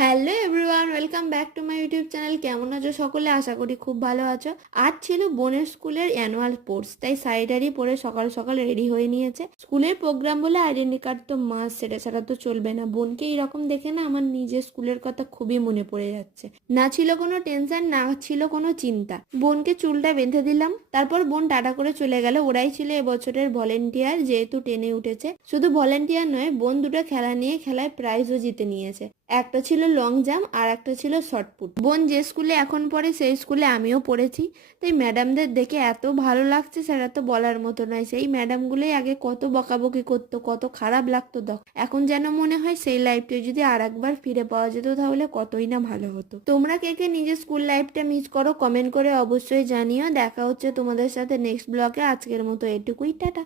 Hello everyone, welcome back to my YouTube channel. কেমন আছো সকলে? আশা করি খুব ভালো আছো। আজ ছিল বোনের স্কুলের অ্যানুয়াল স্পোর্টস, তাই শাড়ি পরে সকাল সকাল রেডি হয়ে নিয়েছে। স্কুলের প্রোগ্রাম বলে আইডেন্টি কার্ড তো মাস্ট, সেটা ছাড়া তো চলবে না। বোনকে এইরকম দেখে না আমার নিজের স্কুলের কথা খুবই মনে পড়ে যাচ্ছে। না ছিল কোনো টেনশন, না ছিল কোনো চিন্তা। বোনকে চুলটা বেঁধে দিলাম, তারপর বোন টাটা করে চলে গেল। ওরাই ছিল এবছরের ভলেন্টিয়ার, যেহেতু টেনে উঠেছে। শুধু ভলেন্টিয়ার নয়, বোন দুটো খেলা নিয়ে খেলায় প্রাইজও জিতে নিয়েছে। একটা ছিল লং জাম্প আর একটা ছিল শর্টপুট। বোন যে স্কুলে এখন পড়ে সেই স্কুলে আমিও পড়েছি, তাই ম্যাডামদের দেখে এত ভালো লাগছে সেটা তো বলার মতো নয়। সেই ম্যাডামগুলোই আগে কত বকাবকি করতো, কত খারাপ লাগতো। এখন যেন মনে হয় সেই লাইফটা যদি আর একবার ফিরে পাওয়া যেত তাহলে কতই না ভালো হতো। তোমরা কে কে নিজের স্কুল লাইফটা মিস করো কমেন্ট করে অবশ্যই জানিও। দেখা হচ্ছে তোমাদের সাথে নেক্সট ব্লগে। আজকের মতো এটুকুই, টাটা।